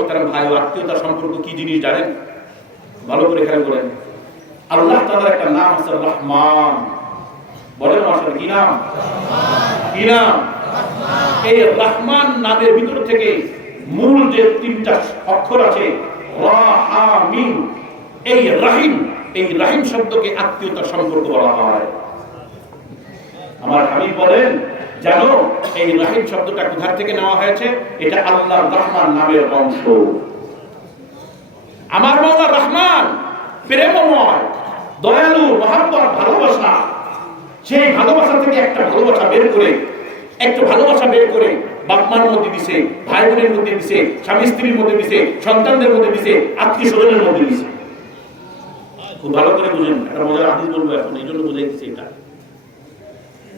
মোহতারাম ভাই ও আত্মীয়তা সম্পর্ক কি জিনিস জানেন? ভালো করে খেয়াল করেন। আল্লাহ তাআলার একটা নাম আছে রহমান। বলেন মাস্টার কি নাম? কি নাম? এই রহমান নামের ভিতর থেকে মূল যে তিনটা অক্ষর আছে, রা, হা এই রাহিম এই রাহিম শব্দকে আত্মীয়তার সম্পর্ক বলা হয়। আমার হাবিব বলেন জানো, এই রাহিম শব্দটা কোথা থেকে নেওয়া হয়েছে? এটা আল্লাহ রহমান নামের অংশ আমার মাওলা রহমান, প্রেমময়, দয়ালু ভালোবাসা। সেই ভালোবাসা থেকে একটা ভালোবাসা বের করে, একটা ভালোবাসা বের করে বাপ মার মধ্যে দিছে ভাই বোনের মধ্যে দিছে, স্বামী স্ত্রীর মধ্যে দিছে, সন্তানদের মধ্যে দিছে আত্মীয় স্বজনের মধ্যে দিছে। খুব ভালো করে বুঝেন, একটা মজার বলব এখন, এই জন্য বুঝাই দিচ্ছে এটা।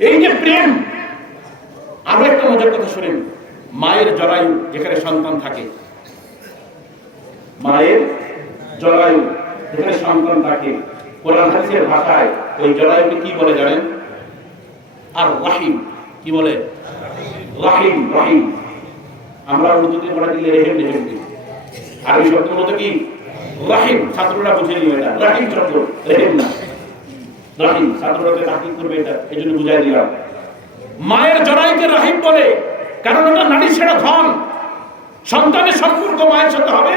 এই যে প্রেম আরও মজার কথা শুনেন। মায়ের জরায়ু যেখানে সন্তান থাকে। মায়ের জরায়ু যেখানে সন্তান থাকে। কোরআন হাদিসের ভাষায় ওই জরায়ুকে কি বলে জানেন? আর রাহিম, কি বলে? রাহিম রাহিম। আমরা উর্দুতে পড়া দিলে রেহেম রেহেম দিই। আরবি শব্দ মতো কি? রাহিম, ছাত্ররা বুঝে নিও এটা। রাহিম শব্দ, রেহেম না। রাহিম ছাত্ররাকে তাকিদ করবে এটা। এই জন্য বুঝাই দিলাম। মায়ের জরাইকে রাহিম বলে, কারণ ওটা নারী সেরা ধন। সন্তানের সম্পর্ক, মায়ের সাথে হবে,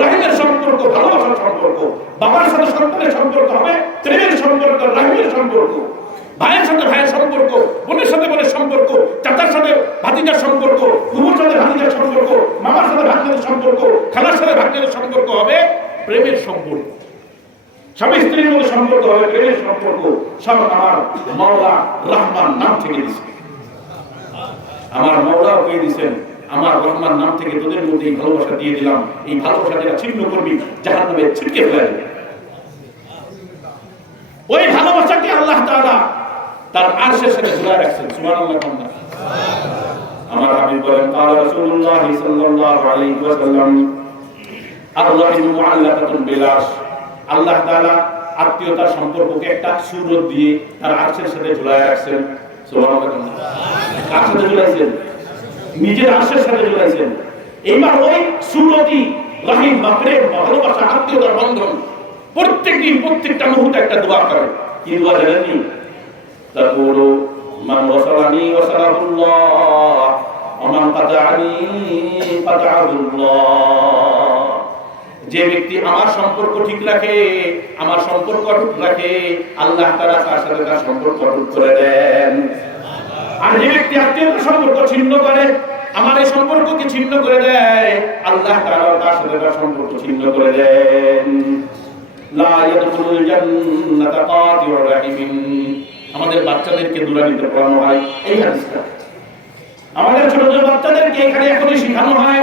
রাহিমের সম্পর্ক, ভালোবাসার সম্পর্ক, বাবার সাথে সন্তানের সম্পর্ক হবে প্রেমের সম্পর্ক, রাহিমের সম্পর্ক, ভাইয়ের সাথে ভাইয়ের সম্পর্ক, বোনের সাথে বোনের সম্পর্ক, চাচার সাথে ভাতিজার সম্পর্ক, কুমুর সাথে ভাতিজার সম্পর্ক, মামার সাথে ভাতিজার সম্পর্ক, খালার সাথে ভাতিজার সম্পর্ক হবে প্রেমের সম্পর্ক। স্বামী স্ত্রীর মধ্যে সম্পর্ক হবে প্রেমের সম্পর্ক সব আমার মাওলা রহমান নাম থেকে দিছে আমার মাওলাও পেয়ে দিছেন আমার রহমান নাম থেকে তোদের মধ্যে এই ভালোবাসা দিয়ে দিলাম এই ভালোবাসা যেটা ছিন্ন করবি জাহান নামে ছিটকে ফেলে দেবে। ওই ভালোবাসাকে আল্লাহ তাআলা তার আরশের সাথে ঝুলায় রাখছেন সুবহানাল্লাহ কন্যা আমার হাবিব বলেন قال رسول الله صلى الله عليه وسلم الرحم معلقة بالعرش আল্লাহ তাআলা আত্মীয়তার সম্পর্ককে একটা সুরত দিয়ে তার আরশের সাথে ঝুলায় রাখছেন সুবহানাল্লাহ কন্যা কার সাথে ঝুলাইছেন নিজের আরশের সাথে ঝুলাইছেন এইবার ওই সুরতি রাহিম বা প্রেম বা ভালোবাসা আত্মীয়তার বন্ধন প্রত্যেক দিন প্রত্যেকটা মুহূর্তে একটা দোয়া করে কি দোয়া জানেননি تقول من وصلني وصله الله ومن قطعني قطعه الله যে ব্যক্তি আমার সম্পর্ক ঠিক রাখে, আমার সম্পর্ক অটুট রাখে, আল্লাহ তারা তার সাথে তার সম্পর্ক অটুট করে দেন। আর যে ব্যক্তি আত্মীয়তার সম্পর্ক ছিন্ন করে, আমার এই সম্পর্ককে ছিন্ন করে দেয়, আল্লাহ তাআলা তার সাথে তার সম্পর্ক ছিন্ন করে দেন। আমাদের বাচ্চাদেরকে দূরানিতে পড়ানো হয়, এই হাদিসটা। আমাদের ছোট ছোট বাচ্চাদেরকে এখানে এখনই শেখানো হয়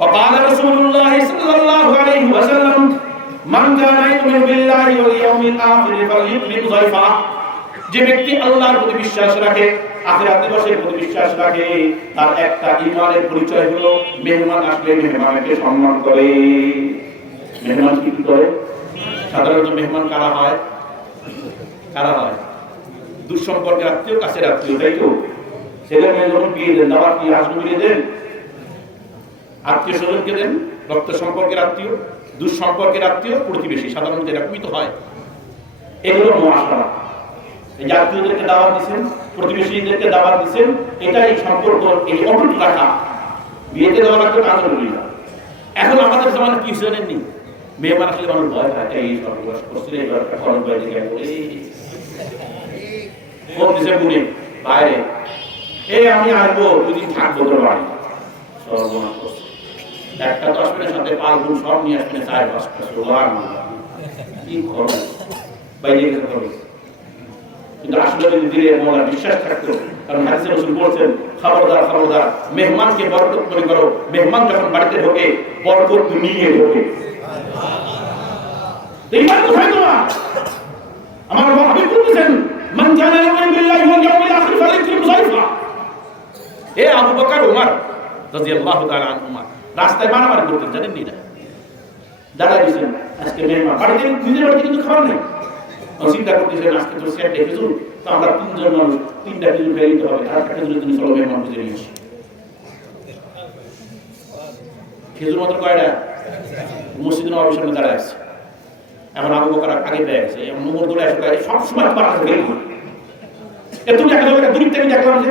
وقال رسول الله صلى الله عليه وسلم من كان يؤمن بالله واليوم الآخر فليكرم ضيفه যে ব্যক্তি আল্লাহর প্রতি বিশ্বাস রাখে আখিরাত দিবসের প্রতি বিশ্বাস রাখে তার একটা ইমানের পরিচয় হলো মেহমান আসলে মেহমানকে সম্মান করে মেহমান কি করে সাধারণত মেহমান কারা হয় কারা হয় দুঃসম্পর্কের আত্মীয় কাছের আত্মীয় তাই তো ছেলে মেয়ে যখন বিয়ে দেন আবার কি হাসু বিয়ে দেন আত্মীয় স্বজনকে দেন রক্ত সম্পর্কের আত্মীয়, দুঃসম্পর্কের আত্মীয়, প্রতিবেশী সাধারণত এরকমই তো হয়। এগুলো মহাসারা এই আত্মীয়দেরকে দাওয়াত দিচ্ছেন প্রতিবেশীদেরকে দাওয়াত দিচ্ছেন এটাই সম্পর্ক, এই অটুট রাখা বিয়েতে দেওয়া লাগবে তা জরুরি না। এখন আমাদের জমানে কি হয়েছে জানেননি? মেয়ে মানুষ ভয় থাকে এই সর্বনাশ করছিল এই দরকার খরচ দিছে বুড়ি বাইরে। এই আমি আসব দুদিন থাকব তোর বাড়ি। সর্বনাশ করছে। একটা দশমিনের সাথে পালগুন সব নিয়ে আসবে চার পাঁচটা সোলার কি খরচ বাইরে গেছে খরচ কিন্তু আসলে যদি দিলে মোলা বিশ্বাস থাকতো, কারণ হাদিসে রসুল বলছেন, খবরদার খবরদার, মেহমানকে বরকত মনে করো। মেহমান যখন বাড়িতে ঢোকে, বরকত নিয়ে ঢোকে। আমার হাবিব বলতেছেন, মান জানা এ আবু বকর ওমর রাস্তায় মারামারি করতেন, জানেন নি দাঁড়ায় দিয়েছেন আজকে মেহমান। বাড়িতে নিজের বাড়িতে কিন্তু খাবার নেই। চিন্তা করতেছেন আজকে তো তো আমরা তিনজন মানুষ, তিনটা হবে, আর একটা চলো মেহমান খেজুর মাত্র কয়টা? মসজিদ নবাবের সামনে দাঁড়ায় আছে। এখন আবু বকর আগে পেয়ে গেছে নোংর দৌড়ে আসে প্রায় সব সময় একটা দৌড়ে দূর থেকে দেখলাম যে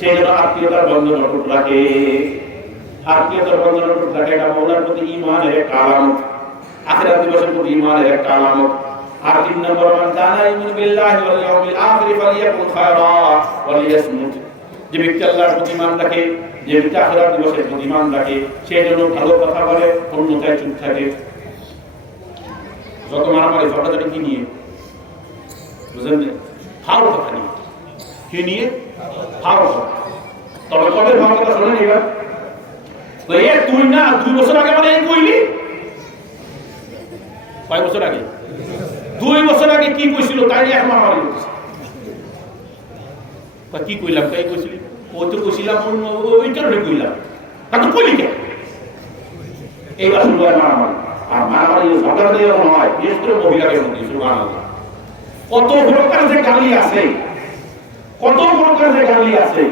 সে যেন আত্মীয়তার বন্ধন অটুট রাখে আত্মীয়তার বন্ধন অটুট রাখে এটা মৌলার প্রতি ঈমানের একটা আলামত। আখিরাত দিবসের প্রতি ঈমানের একটা আলামত। আর তিন নম্বর, মান কানা ইউমিনু বিল্লাহি ওয়াল ইয়াউমিল আখির ফালিয়াকুল খায়রা ওয়াল ইয়াসমুত। যে ব্যক্তি আল্লাহর প্রতি ঈমান রাখে, যে ব্যক্তি আখিরাত দিবসের প্রতি ঈমান রাখে সে যেন ভালো কথা বলে, অন্যথায় চুপ থাকে। যত মারামারি, ঝগড়াঝাটি কি নিয়ে? বুঝলেন? ফাও কথা নিয়ে। কি নিয়ে? এবার এ তুই না, দুই বছর আগে মানে এই কইলি? কয় বছর আগে? দুই বছর আগে কি কইছিল? তাই এখন মারামারি কি কইলাম? তাই কইছিলি। ও তো কইছিলাম ওই কারণে কইলাম। তা তো কইলি কেন? এইবার শুরু হয় মারামারি। আর মারামারি ঝগড়া কত প্রকার যে গালি আছে কত প্রকার যে গালি আছে।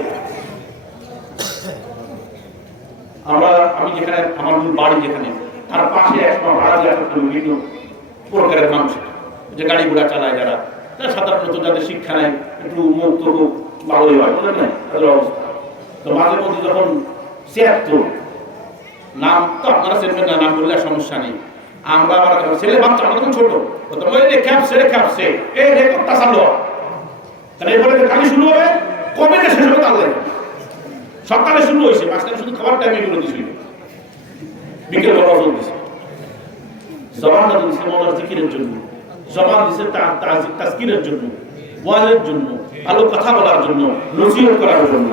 আমরা, আমি যেখানে, আমার বাড়ি যেখানে, তার পাশে একসময় ভাড়া দিয়ে একটা বিভিন্ন প্রকারের মানুষ। যে গাড়ি ঘোড়া চালায় যারা, তারা সাধারণত যাদের শিক্ষা নাই একটু মুখ তো ভালোই হয়, বুঝলেন না? তাদের অবস্থা। তো মাঝে মধ্যে যখন ছিয়াত্তর, নাম তো আপনারা চেনবেন না, নাম বললে সমস্যা নেই। আমরা আবার ছেলে বাচ্চা, আমরা ছোট। এই খ্যাপসে রে খ্যাপসে এই রেকর্ডটা চালু হয় তাহলে গাড়ি শুরু হবে, কবে না শেষ হবে তার সকালে শুরু হয়েছে, মাঝখানে শুধু খাবার টাইমে এগুলো দিছিল বিকেল মৌলার জিকিরের জন্য। জবান তাজকিরের জন্য, ওয়াজের জন্য কথা বলার জন্য করার জন্য।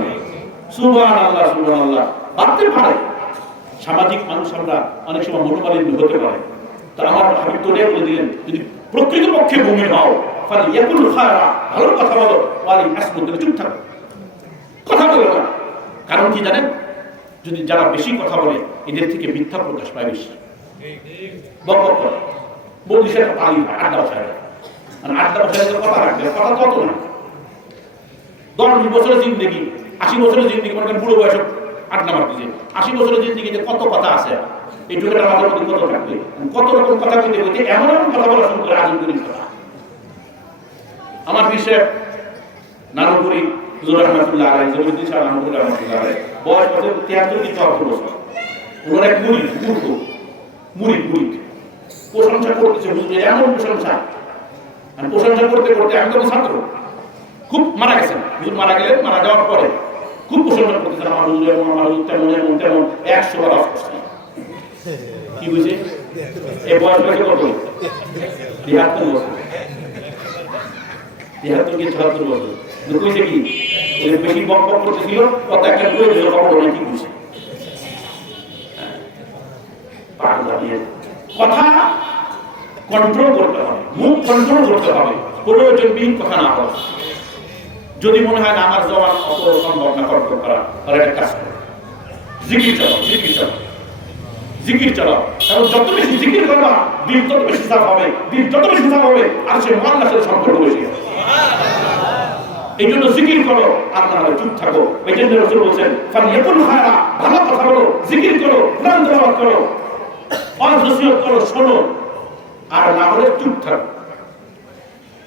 আল্লাহ আল্লাহ পারে, সামাজিক মানুষ আমরা অনেক সময় মনোমালিন্য হতে পারে। তো আমার হাবিব তো বলে দিলেন, যদি প্রকৃতপক্ষে ভূমি হও, ফালি খায়রা। ভালো কথা বলো, ওয়ালি চুপ থাকো। কথা বলো না। কারণ কি জানেন? যদি যারা বেশি কথা বলে, এদের থেকে মিথ্যা প্রকাশ পায় বেশি। মানে কথা দশ বছরের মনে বুড়ো বছরের কত কথা আছে? মধ্যে কত কত রকম কথা কইতে এমন এমন কথা বলা শুরু করে আজম কথা। আমার বিষয়ে নানুপুরি হুজুর রহমাতুল্লাহ আলাই জমিদ্দিন শাহ নানুপুরি রহমাতুল্লাহ বয়স কত? তিয়াত্তর কি চুয়াত্তর বছর। ওনার এক মুড়ি, মূর্খ, মুড়ি মুড়ি। প্রশংসা করতেছে হুজুরের এমন প্রশংসা। আমি প্রশংসা করতে করতে আমি ছাত্র। খুব মারা গেছেন। হুজুর মারা গেলেন, মারা যাওয়ার পরে খুব প্রশংসা করতেছেন আমার হুজুর এমন আমার হুজুর, তেমন এমন তেমন, একশো বার কি বুঝে বয়স কত? তিয়াত্তর বছর। বলা। যদি মনে হয় আমার জবান অত সম্ভব না কন্ট্রোল করা চালাও কারণ যত বেশি জিকির করবা দিন তত বেশি সাফ হবে। দিন যত বেশি সাফ হবে, আর সে সাথে সম্পর্ক বেশি হবে। এই জন্য জিকির করো চুপ থাকো। এই রসুল বলছেন খায়রা ভালো কথা বলো, জিকির করো, কোরআন তেলাওয়াত করো। করো, শোনো, আর না হলে চুপ থাকো।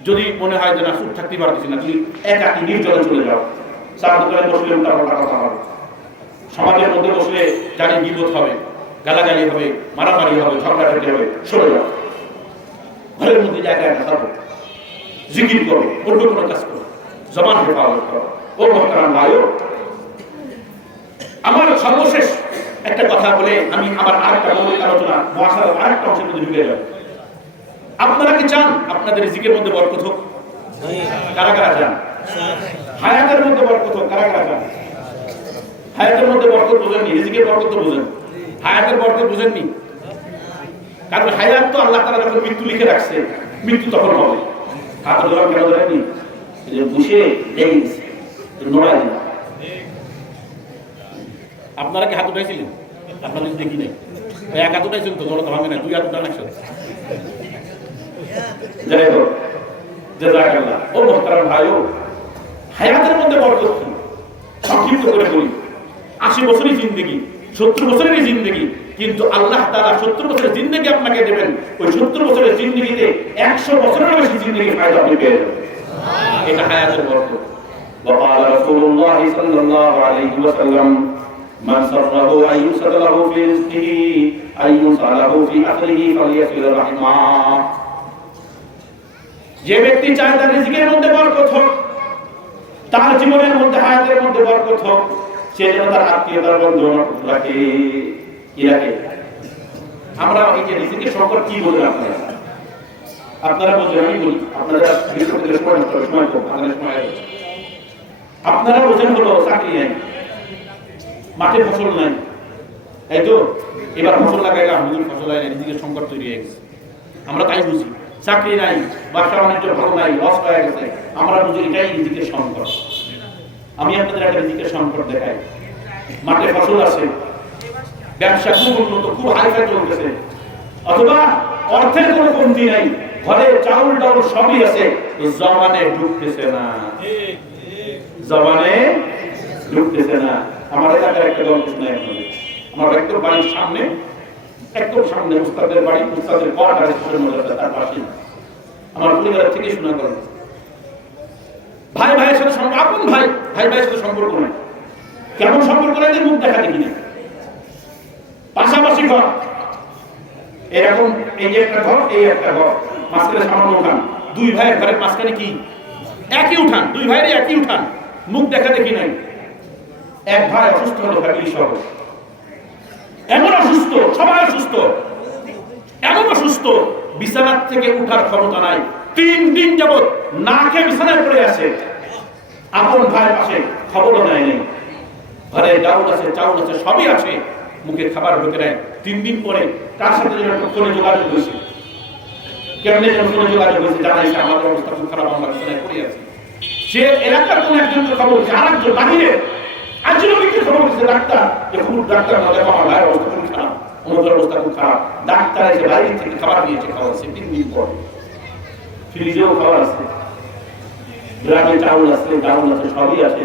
যদি মনে হয় যে না, চুপ থাকতে পারতেছি না, তুমি একাকি নির্জনে চলে যাও। চার দোকানে বসলে উল্টা পাল্টা কথা হবে সমাজের মধ্যে বসলে জানি বিপদ হবে, গালাগালি হবে, মারামারি হবে ঝগড়াঝাটি হবে, সরে যাও। ঘরের মধ্যে জায়গায় থাকো। জিকির করো অন্য কোনো কাজ করো জমান হেফাজত করো। ও মহতারাম ভাইও, আমার সর্বশেষ একটা কথা বলে আমি আমার আরেকটা মৌলিক আলোচনা মহাসার আরেকটা অংশের মধ্যে ঢুকে যাব আপনারা কি চান আপনাদের রিজিকের মধ্যে বরকত হোক? কারা কারা চান? হায়াতের মধ্যে বরকত হোক, কারা কারা চান? হায়াতের মধ্যে বরকত বোঝেননি, রিজিকের বরকত তো বোঝেন। হায়াতের বরকত বোঝেননি? কারণ হায়াত তো আল্লাহ তাআলা যখন মৃত্যু লিখে রাখছে, মৃত্যু তখন হবে। হাত ধরা কেন ধরেনি বসে লেগে গেছে নড়াই আপনারা কি হাত উঠাইছিলেন? আপনাদের দেখি নাই? এক হাত উঠাইছেন তো জড়তা ভাঙে না দুই হাত উঠান একসাথে যাই হোক জাযাকাল্লাহ ও মোহতারাম ভাইও হায়াতের মধ্যে বরকত সংক্ষিপ্ত করে বলি। আশি বছরই জিন্দগি সত্তর বছরেরই জিন্দগি। কিন্তু আল্লাহ তাআলা সত্তর বছরের জিন্দগি আপনাকে দেবেন ওই সত্তর বছরের জিন্দগিতে একশো বছরের বেশি জিন্দগি ফায়দা আপনি পেয়ে যাবেন এটা হায়াতের বরকত وقال رسول الله صلى الله عليه وسلم من سره أن يسر له في رزقه أن يسر له في أخره فليصل رحمه যে ব্যক্তি চায় তার রিজিকের মধ্যে বরকত হোক তার জীবনের মধ্যে হায়াতের মধ্যে বরকত হোক সে যেন তার আত্মীয়তার বন্ধু রাখে কি রাখে আমরা এই যে রিজিকের সম্পর্ক কি বলবেন আপনারা আপনারা বোঝেন, আমি বলি, আপনারা সময় কম, আমাদের আপনারা বোঝেন হলো চাকরি নাই, মাঠে ফসল নাই। এই তো? এবার ফসল লাগাইলাম হুজুর ফসল হয় রিজিকের সংকট তৈরি হয়ে গেছে। আমরা তাই বুঝি, চাকরি নাই ব্যবসা বাণিজ্য ভালো নাই লস হয়ে গেছে। আমরা বুঝি এটাই রিজিকের সংকট। আমি আপনাদের একটা রিজিকের সংকট দেখাই। মাঠে ফসল আছে ব্যবসা খুব উন্নত খুব হাইফাই চলতেছে অথবা অর্থের কোনো কমতি নাই, ঘরে চাউল ডাউল সবই আছে জমানে ঢুকতেছে না। জমানে ঢুকতেছে না। আমার এলাকার একটা গল্প আপনাদের আমার একদম বাড়ির সামনে, একদম সামনে উস্তাদের বাড়ি, উস্তাদের মধ্যে তার পাশে আমার পরিবারের থেকে শোনা করেন ভাই, ভাইয়ের সাথে আপন ভাই ভাই, ভাইয়ের সাথে সম্পর্ক নাই। কেমন সম্পর্ক নাই মুখ দেখা দেখি না পাশাপাশি ঘর। এরকম এই যে একটা ঘর, এই একটা ঘর। মাঝখানে সামান্য উঠান। দুই ভাইয়ের ঘরের মাঝখানে কি? একই উঠান। দুই ভাইয়ের একই উঠান। মুখ দেখা দেখি নাই। এক ভাই অসুস্থ হলো ফ্যামিলি সহ এমন অসুস্থ, সবাই অসুস্থ। এমন অসুস্থ, বিছানার থেকে উঠার ক্ষমতা নাই। তিন দিন যাবত না খেয়ে বিছানায় পড়ে আছে। আপন ভাই পাশে খবরও নেয় নেই। ঘরে ডাউল আছে, চাউল আছে, সবই আছে। মুখে খাবার ঢুকে নেয়। তিন দিন পরে তার সাথে যেন ফোনে যোগাযোগ হয়েছে। কেমনে যেন ফোনে যোগাযোগ হয়েছে জানাইছে আমাদের অবস্থা খুব খারাপ, আমরা বিছানায় পড়ে আছি। সে এলাকার কোন একজনকে খবর দিচ্ছে আর একজন বাহিরে খবর ডাক্তার। যে খুব ডাক্তার না দেখো আমার ভাইয়ের অবস্থা খুব খারাপ অবস্থা খুব খারাপ। ডাক্তার এসে বাইরে থেকে খাবার দিয়েছে খাওয়াচ্ছে তিন দিন পর। ফ্রিজেও খাবার আছে। গ্রামে চাউল আছে, ডাউল আছে, সবই আছে।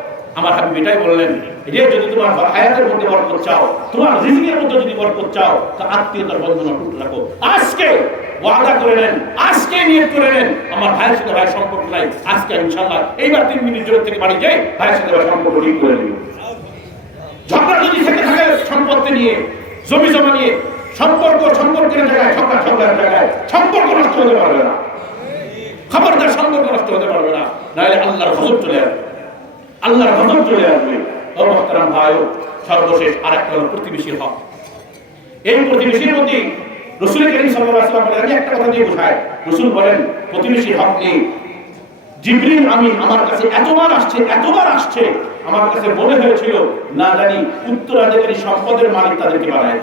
আমার হাবিব এটাই বললেন যে যদি তোমার হায়াতের মধ্যে বরকত চাও, তোমার রিজিকের মধ্যে যদি বরকত চাও, তা আত্মীয়তার বন্ধন অটুট রাখো আজকে ওয়াদা করে নেন, আজকে নিয়ত করে নেন। আমার ভাইয়ের সাথে ভাইয়ের সম্পর্ক নাই, আজকে ইনশাআল্লাহ এইবার তিন মিনিট জোর থেকে বাড়ি যাই, ভাইয়ের সাথে ভাইয়ের সম্পর্ক ঠিক করে নিব। ঝগড়া যদি থেকে থাকে সম্পত্তি নিয়ে, জমি জমা নিয়ে, সম্পর্ক সম্পর্কের জায়গায়, ঝগড়া ঝগড়ার জায়গায়, সম্পর্ক নষ্ট হতে পারবে না। খবরদার সম্পর্ক নষ্ট হতে পারবে না। নাহলে আল্লাহর গজব চলে আসবে। আল্লাহর গজব চলে আসবে। মহতারাম ভাই সর্বশেষ আরেকটা হলো প্রতিবেশীর হক। এই প্রতিবেশীর প্রতি রসুল করিম বলেন, একটা কথা দিয়ে বোঝায় রসুল বলেন প্রতিবেশীর হক নেই। আমি আমার কাছে এতবার আসছে এতবার আসছে আমার কাছে মনে হয়েছিল না জানি উত্তরাধিকারী সম্পদের মালিক তাদেরকে বানায়